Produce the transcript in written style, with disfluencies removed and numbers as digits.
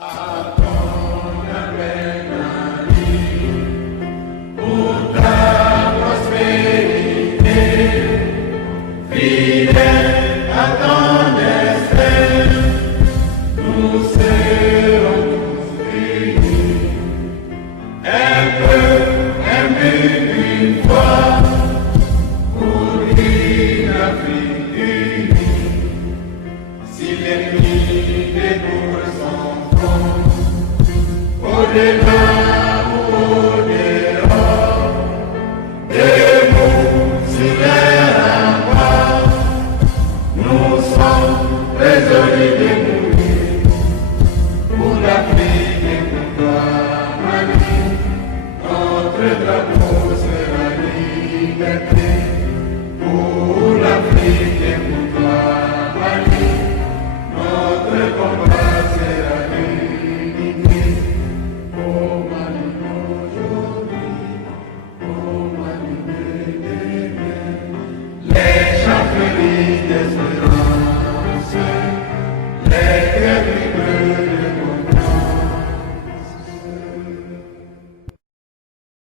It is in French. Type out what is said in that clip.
À ton adrénaline, pour ta prospérité, fidèle à ton destin, nous serons tous réunis. Un but, une fois, pour une Afrique unie. Si l'ennemi découvre son front, au-delà ou au-dehors, debout sur les ramparts, nous sommes résolus de mourir.